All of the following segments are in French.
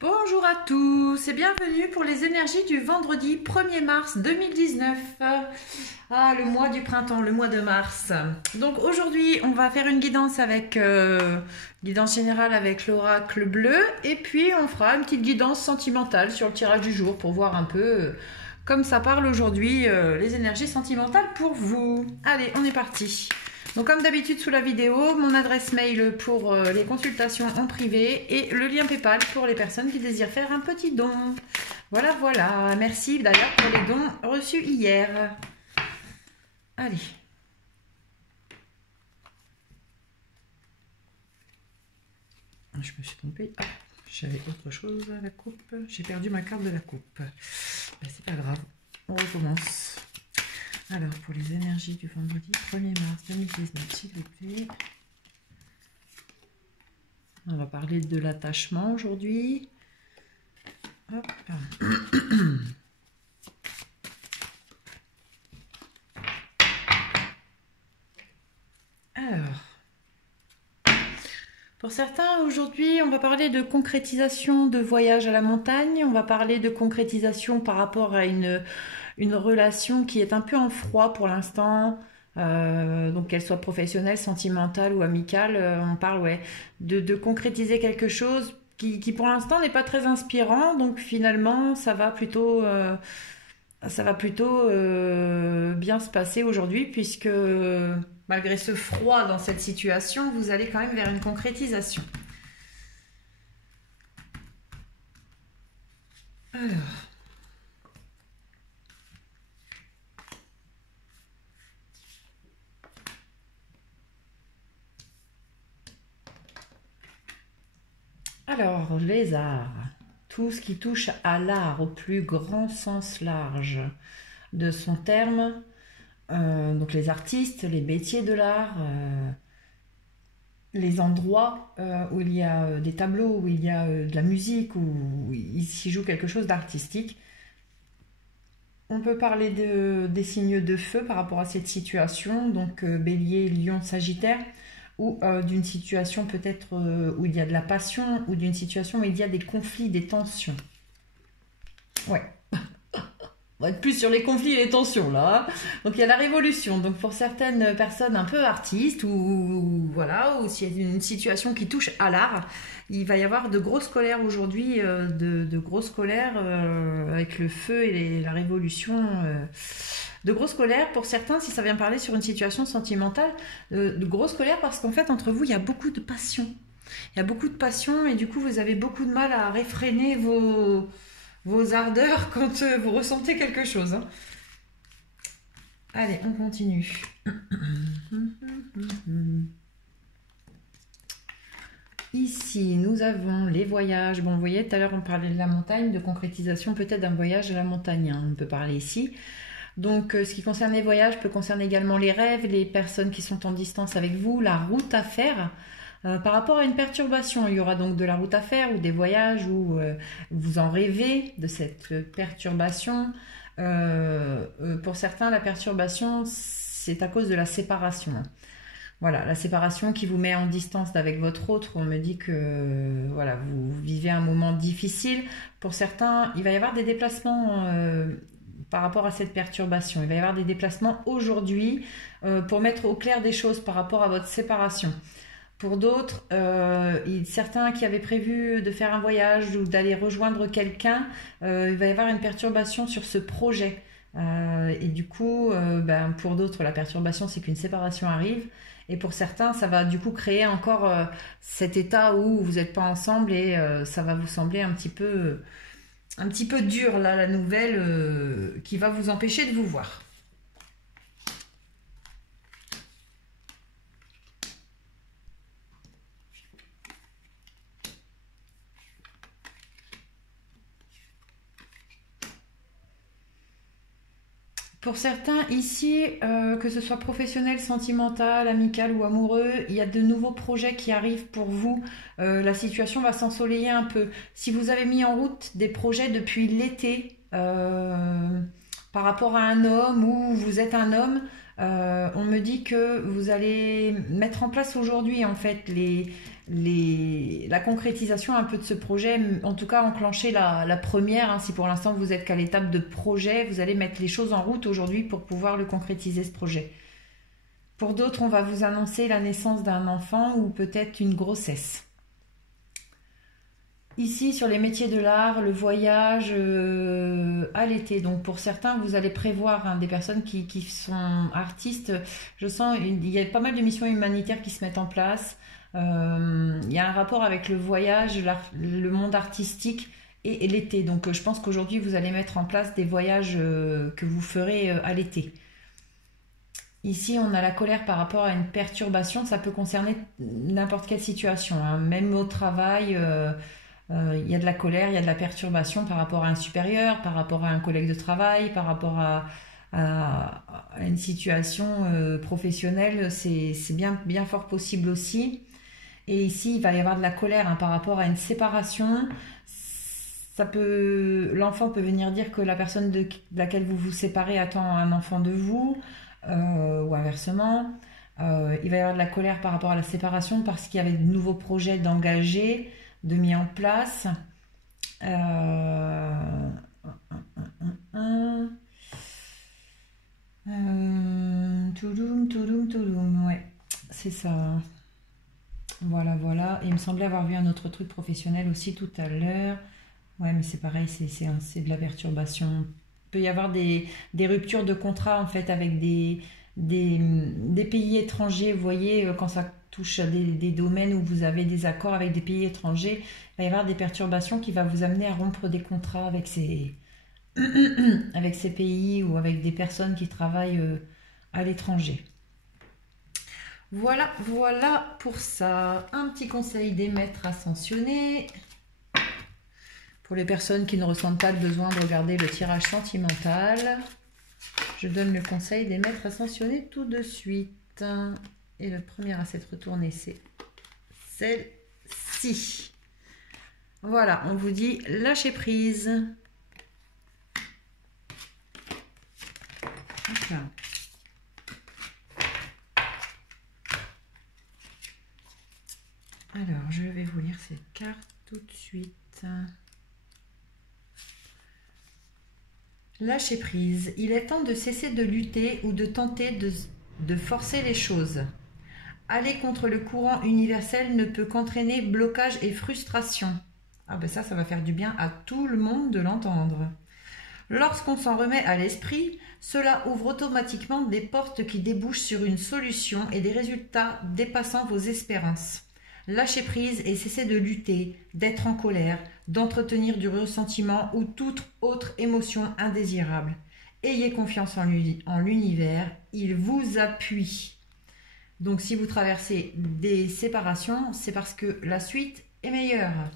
Bonjour à tous et bienvenue pour les énergies du vendredi 1er mars 2019. Ah, le mois du printemps, le mois de mars. Donc aujourd'hui, on va faire une guidance avec guidance générale avec l'oracle bleu et puis on fera une petite guidance sentimentale sur le tirage du jour pour voir un peu comme ça parle aujourd'hui les énergies sentimentales pour vous. Allez, on est parti. Donc comme d'habitude sous la vidéo, mon adresse mail pour les consultations en privé et le lien PayPal pour les personnes qui désirent faire un petit don. Voilà, voilà. Merci d'ailleurs pour les dons reçus hier. Allez. Je me suis trompée. Ah, j'avais autre chose à la coupe. J'ai perdu ma carte de la coupe. Ben, c'est pas grave. On recommence. Alors, pour les énergies du vendredi 1er mars 2019, s'il vous plaît. On va parler de l'attachement aujourd'hui. Hop. Alors, pour certains, aujourd'hui, on va parler de concrétisation de voyage à la montagne. On va parler de concrétisation par rapport à une relation qui est un peu en froid pour l'instant. Donc qu'elle soit professionnelle, sentimentale ou amicale, on parle de concrétiser quelque chose qui pour l'instant n'est pas très inspirant. Donc finalement, ça va plutôt bien se passer aujourd'hui puisque malgré ce froid dans cette situation, vous allez quand même vers une concrétisation. Alors, les arts. Tout ce qui touche à l'art au plus grand sens large de son terme. Donc les artistes, les métiers de l'art, les endroits où il y a des tableaux, où il y a de la musique, où il s'y joue quelque chose d'artistique. On peut parler des signes de feu par rapport à cette situation, donc Bélier, Lion, Sagittaire, ou d'une situation peut-être où il y a de la passion, ou d'une situation où il y a des conflits, des tensions. Ouais. On va être plus sur les conflits et les tensions là. Donc il y a la révolution. Donc pour certaines personnes un peu artistes ou voilà, ou s'il y a une situation qui touche à l'art, il va y avoir de grosses colères aujourd'hui, de grosses colères avec le feu et la révolution. De grosses colères pour certains, si ça vient parler sur une situation sentimentale, de grosses colères parce qu'en fait entre vous il y a beaucoup de passion. Il y a beaucoup de passion et du coup vous avez beaucoup de mal à réfréner vos ardeurs quand vous ressentez quelque chose. Hein. Allez, on continue. Ici, nous avons les voyages. Bon, vous voyez, tout à l'heure, on parlait de la montagne, de concrétisation peut-être d'un voyage à la montagne. Hein, on peut parler ici. Donc, ce qui concerne les voyages peut concerner également les rêves, les personnes qui sont en distance avec vous, la route à faire. Par rapport à une perturbation, il y aura donc de la route à faire ou des voyages où vous en rêvez de cette perturbation. Pour certains, la perturbation, c'est à cause de la séparation. Voilà, la séparation qui vous met en distance avec votre autre. On me dit que voilà, vous vivez un moment difficile. Pour certains, il va y avoir des déplacements par rapport à cette perturbation. Il va y avoir des déplacements aujourd'hui pour mettre au clair des choses par rapport à votre séparation. Pour d'autres, certains qui avaient prévu de faire un voyage ou d'aller rejoindre quelqu'un, il va y avoir une perturbation sur ce projet. Et du coup, pour d'autres, la perturbation, c'est qu'une séparation arrive. Et pour certains, ça va du coup créer encore cet état où vous n'êtes pas ensemble et ça va vous sembler un petit peu dur, là, la nouvelle qui va vous empêcher de vous voir. Pour certains ici, que ce soit professionnel, sentimental, amical ou amoureux, il y a de nouveaux projets qui arrivent pour vous. La situation va s'ensoleiller un peu. Si vous avez mis en route des projets depuis l'été par rapport à un homme ou vous êtes un homme, on me dit que vous allez mettre en place aujourd'hui en fait la concrétisation un peu de ce projet, en tout cas enclencher la première, hein, si pour l'instant vous êtes qu'à l'étape de projet, vous allez mettre les choses en route aujourd'hui pour pouvoir le concrétiser ce projet. Pour d'autres, on va vous annoncer la naissance d'un enfant ou peut-être une grossesse. Ici, sur les métiers de l'art, le voyage à l'été. Donc, pour certains, vous allez prévoir, hein, des personnes qui sont artistes. Je sens il y a pas mal de missions humanitaires qui se mettent en place. Il y a un rapport avec le voyage, le monde artistique et l'été. Donc, je pense qu'aujourd'hui, vous allez mettre en place des voyages que vous ferez à l'été. Ici, on a la colère par rapport à une perturbation. Ça peut concerner n'importe quelle situation, hein. Même au travail, il y a de la colère, il y a de la perturbation par rapport à un supérieur, par rapport à un collègue de travail, par rapport à une situation professionnelle. C'est bien fort possible aussi. Et ici, il va y avoir de la colère, hein, par rapport à une séparation. L'enfant peut venir dire que la personne de laquelle vous vous séparez attend un enfant de vous. Ou inversement, il va y avoir de la colère par rapport à la séparation parce qu'il y avait de nouveaux projets d'engager, de mis en place. Touloum, ouais, c'est ça. Voilà, voilà. Et il me semblait avoir vu un autre truc professionnel aussi tout à l'heure. Ouais, mais c'est pareil, c'est de la perturbation. Il peut y avoir des ruptures de contrat en fait avec des pays étrangers. Vous voyez, quand ça touche à des domaines où vous avez des accords avec des pays étrangers, il va y avoir des perturbations qui vont vous amener à rompre des contrats avec avec ces pays ou avec des personnes qui travaillent à l'étranger. Voilà, voilà pour ça. Un petit conseil des maîtres ascensionnés. Pour les personnes qui ne ressentent pas le besoin de regarder le tirage sentimental, je donne le conseil des maîtres ascensionnés tout de suite. Et le premier à s'être retourné, c'est celle-ci. Voilà, on vous dit lâcher prise. Voilà. Alors, je vais vous lire cette carte tout de suite. Lâcher prise. Il est temps de cesser de lutter ou de tenter de forcer les choses. Aller contre le courant universel ne peut qu'entraîner blocage et frustration. Ah ben ça va faire du bien à tout le monde de l'entendre. Lorsqu'on s'en remet à l'esprit, cela ouvre automatiquement des portes qui débouchent sur une solution et des résultats dépassant vos espérances. Lâcher prise et cesser de lutter, d'être en colère, d'entretenir du ressentiment ou toute autre émotion indésirable. Ayez confiance en l'univers, il vous appuie. Donc si vous traversez des séparations, c'est parce que la suite est meilleure.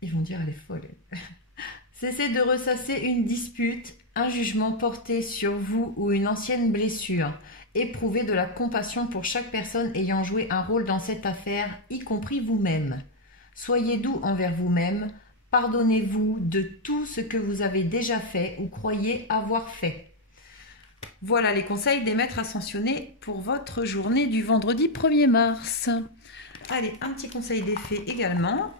Ils vont dire elle est folle. Cessez de ressasser une dispute, un jugement porté sur vous ou une ancienne blessure. Éprouvez de la compassion pour chaque personne ayant joué un rôle dans cette affaire, y compris vous-même. Soyez doux envers vous-même, pardonnez-vous de tout ce que vous avez déjà fait ou croyez avoir fait. Voilà les conseils des maîtres ascensionnés pour votre journée du vendredi 1er mars. Allez, un petit conseil des fées également.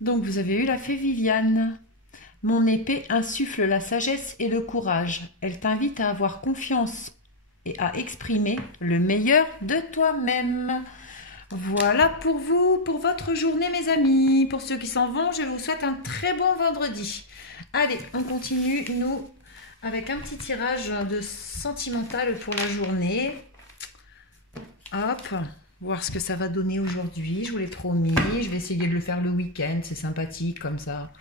Donc vous avez eu la fée Viviane. Mon épée insuffle la sagesse et le courage. Elle t'invite à avoir confiance et à exprimer le meilleur de toi-même. Voilà pour vous, pour votre journée mes amis. Pour ceux qui s'en vont, je vous souhaite un très bon vendredi. Allez, on continue nous avec un petit tirage de sentimental pour la journée. Hop, voir ce que ça va donner aujourd'hui. Je vous l'ai promis. Je vais essayer de le faire le week-end. C'est sympathique comme ça.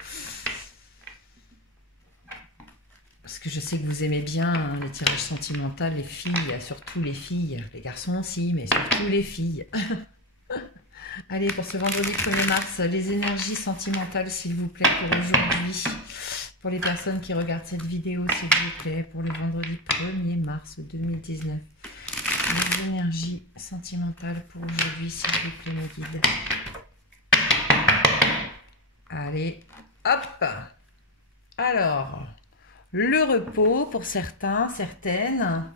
Parce que je sais que vous aimez bien, hein, les tirages sentimentaux, les filles, surtout les filles. Les garçons aussi, mais surtout les filles. Allez, pour ce vendredi 1er mars, les énergies sentimentales, s'il vous plaît, pour aujourd'hui. Pour les personnes qui regardent cette vidéo, s'il vous plaît, pour le vendredi 1er mars 2019. Les énergies sentimentales pour aujourd'hui, s'il vous plaît, mes guides. Allez, hop! Alors, le repos pour certains, certaines.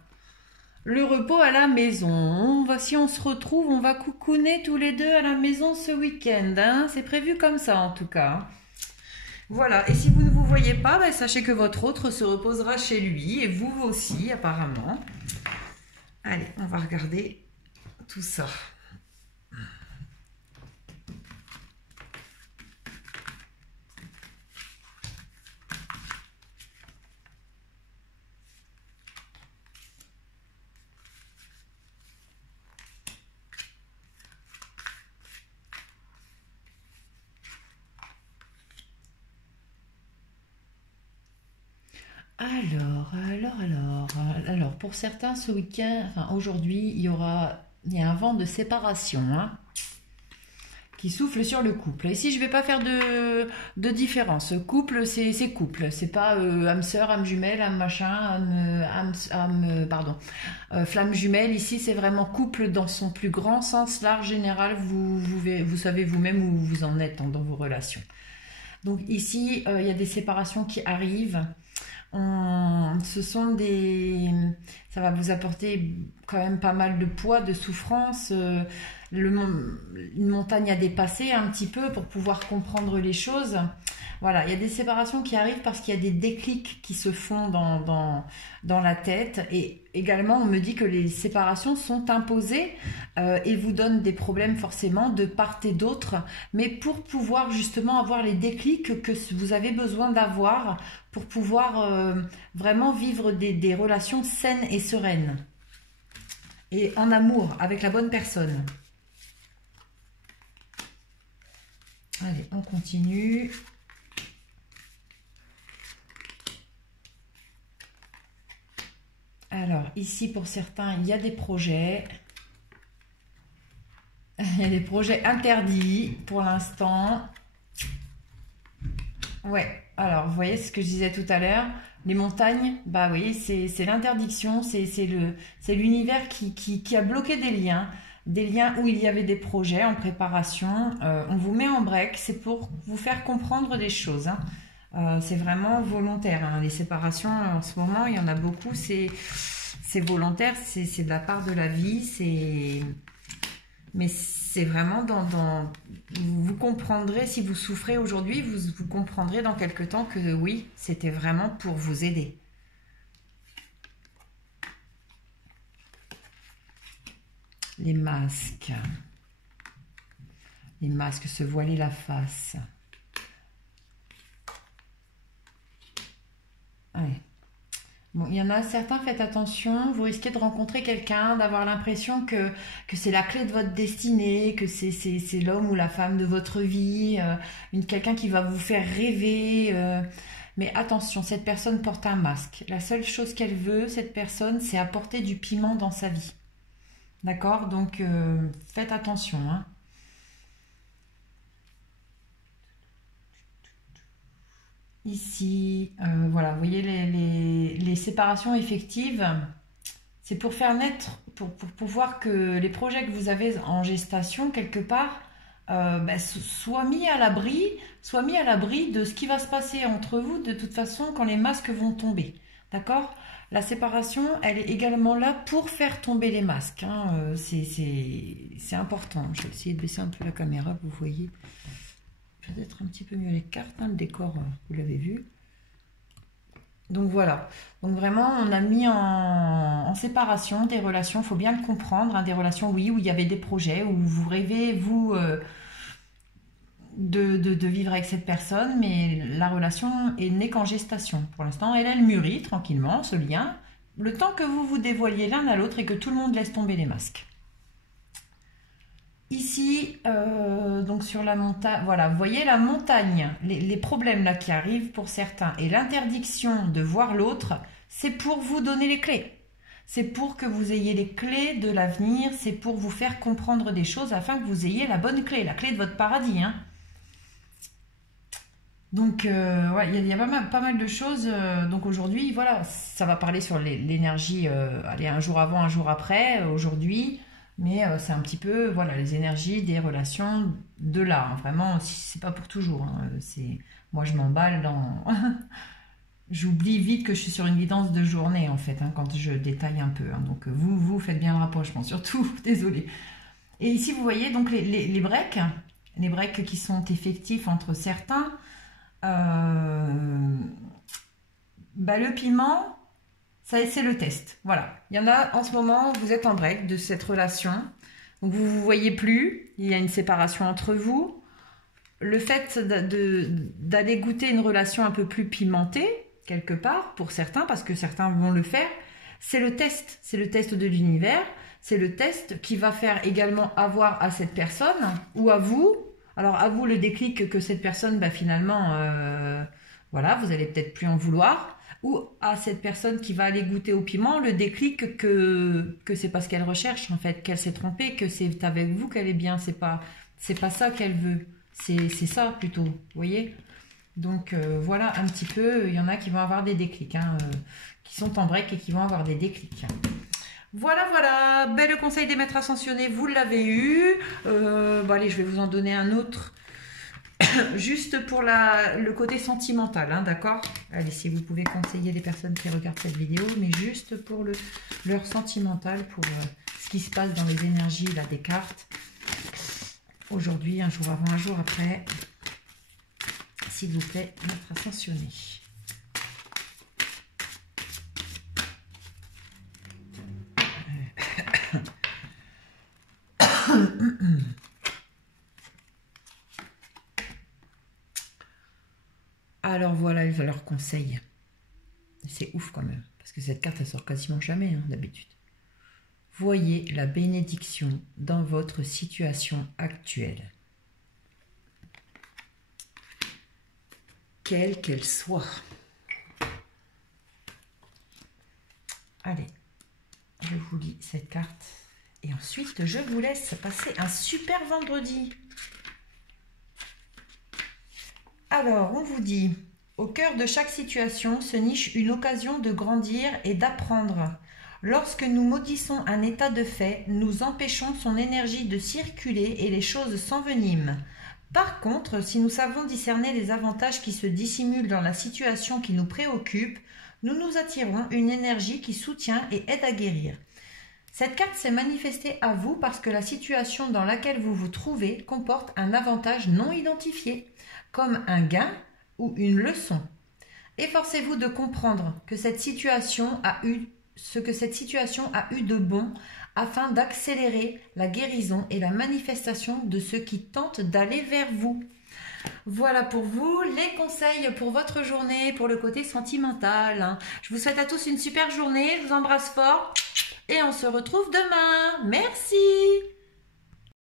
Le repos à la maison. Si on se retrouve, on va coucouner tous les deux à la maison ce week-end. Hein. C'est prévu comme ça en tout cas. Voilà, et si vous ne vous voyez pas, ben, sachez que votre autre se reposera chez lui, et vous aussi apparemment. Allez, on va regarder tout ça. Alors, pour certains, ce week-end, enfin aujourd'hui, il y a un vent de séparation hein, qui souffle sur le couple. Ici, je ne vais pas faire de différence. Couple, c'est couple. C'est pas âme sœur, âme jumelle, âme machin, flamme jumelle. Ici, c'est vraiment couple dans son plus grand sens large général. Vous savez vous-même où vous en êtes dans vos relations. Donc ici, il y a des séparations qui arrivent. Ça va vous apporter quand même pas mal de poids, de souffrance, une montagne à dépasser un petit peu pour pouvoir comprendre les choses. Voilà, il y a des séparations qui arrivent parce qu'il y a des déclics qui se font dans la tête. Et également, on me dit que les séparations sont imposées et vous donnent des problèmes forcément de part et d'autre. Mais pour pouvoir justement avoir les déclics que vous avez besoin d'avoir pour pouvoir vraiment vivre des relations saines et sereines. Et en amour, avec la bonne personne. Allez, on continue. Alors, ici, pour certains, il y a des projets. Il y a des projets interdits pour l'instant. Ouais, alors, vous voyez ce que je disais tout à l'heure. Les montagnes, bah oui, c'est l'interdiction. C'est l'univers qui a bloqué des liens. Des liens où il y avait des projets en préparation. On vous met en break. C'est pour vous faire comprendre des choses. Hein. C'est vraiment volontaire. Hein. Les séparations, en ce moment, il y en a beaucoup. C'est volontaire, c'est de la part de la vie. Mais c'est vraiment vous comprendrez, si vous souffrez aujourd'hui, vous comprendrez dans quelque temps que oui, c'était vraiment pour vous aider. Les masques. Les masques, se voiler la face. Ouais. Bon, il y en a certains, faites attention, vous risquez de rencontrer quelqu'un, d'avoir l'impression que c'est la clé de votre destinée, que c'est l'homme ou la femme de votre vie, quelqu'un qui va vous faire rêver. Mais attention, cette personne porte un masque. La seule chose qu'elle veut, cette personne, c'est apporter du piment dans sa vie. D'accord? Donc, faites attention. Hein. Ici, voilà, vous voyez les séparations effectives, c'est pour faire naître, pour pouvoir que les projets que vous avez en gestation, quelque part, soient mis à l'abri de ce qui va se passer entre vous, de toute façon, quand les masques vont tomber. D'accord? La séparation, elle est également là pour faire tomber les masques. Hein. C'est important. Je vais essayer de baisser un peu la caméra, vous voyez. Peut-être un petit peu mieux les cartes, hein, le décor, vous l'avez vu. Donc voilà, donc vraiment on a mis en séparation des relations, il faut bien le comprendre, hein, des relations oui, où il y avait des projets, où vous rêvez, vous, de vivre avec cette personne, mais la relation n'est qu'en gestation. Pour l'instant, elle mûrit tranquillement, ce lien, le temps que vous vous dévoiliez l'un à l'autre et que tout le monde laisse tomber les masques. Ici, donc sur la montagne, voilà, vous voyez la montagne, les problèmes là qui arrivent pour certains et l'interdiction de voir l'autre, c'est pour vous donner les clés. C'est pour que vous ayez les clés de l'avenir, c'est pour vous faire comprendre des choses afin que vous ayez la bonne clé, la clé de votre paradis. Hein. Donc, ouais, il y a pas mal de choses. Donc aujourd'hui, voilà, ça va parler sur l'énergie, allez, un jour avant, un jour après, aujourd'hui. Mais c'est un petit peu, voilà, les énergies des relations de là, hein. Vraiment, c'est pas pour toujours, hein. Moi, je m'emballe dans... J'oublie vite que je suis sur une guidance de journée, en fait, hein, quand je détaille un peu, hein. Donc, vous faites bien le rapprochement, surtout, désolé. Et ici, vous voyez donc les breaks qui sont effectifs entre certains. Bah, le piment, ça c'est le test. Voilà. Il y en a en ce moment, vous êtes en break de cette relation. Donc vous ne vous voyez plus. Il y a une séparation entre vous. Le fait d'aller goûter une relation un peu plus pimentée, quelque part, pour certains, parce que certains vont le faire, c'est le test. C'est le test de l'univers. C'est le test qui va faire également avoir à cette personne ou à vous. Alors à vous le déclic que cette personne, bah, finalement, voilà, vous allez peut-être plus en vouloir. Ou à cette personne qui va aller goûter au piment, le déclic que c'est pas ce qu'elle recherche en fait, qu'elle s'est trompée, que c'est avec vous qu'elle est bien, c'est pas ça qu'elle veut, c'est ça plutôt, vous voyez. Donc voilà un petit peu, il y en a qui vont avoir des déclics, hein, qui sont en break et qui vont avoir des déclics. Voilà, voilà, le conseil des maîtres ascensionnés, vous l'avez eu. Bon, allez, je vais vous en donner un autre. Juste pour le côté sentimental, hein, d'accord? Allez, si vous pouvez conseiller les personnes qui regardent cette vidéo, mais juste pour leur sentimental, pour ce qui se passe dans les énergies là, des cartes. Aujourd'hui, un jour avant, un jour après. S'il vous plaît, maître ascensionné. Alors voilà leur conseil. C'est ouf quand même, parce que cette carte, elle sort quasiment jamais, hein, d'habitude. Voyez la bénédiction dans votre situation actuelle. Quelle qu'elle soit. Allez, je vous lis cette carte. Et ensuite, je vous laisse passer un super vendredi. Alors, on vous dit, au cœur de chaque situation se niche une occasion de grandir et d'apprendre. Lorsque nous maudissons un état de fait, nous empêchons son énergie de circuler et les choses s'enveniment. Par contre, si nous savons discerner les avantages qui se dissimulent dans la situation qui nous préoccupe, nous nous attirons une énergie qui soutient et aide à guérir. Cette carte s'est manifestée à vous parce que la situation dans laquelle vous vous trouvez comporte un avantage non identifié, comme un gain ou une leçon. Efforcez-vous de comprendre que cette situation a eu ce que cette situation a eu de bon afin d'accélérer la guérison et la manifestation de ceux qui tentent d'aller vers vous. Voilà pour vous les conseils pour votre journée, pour le côté sentimental. Je vous souhaite à tous une super journée, je vous embrasse fort et on se retrouve demain. Merci.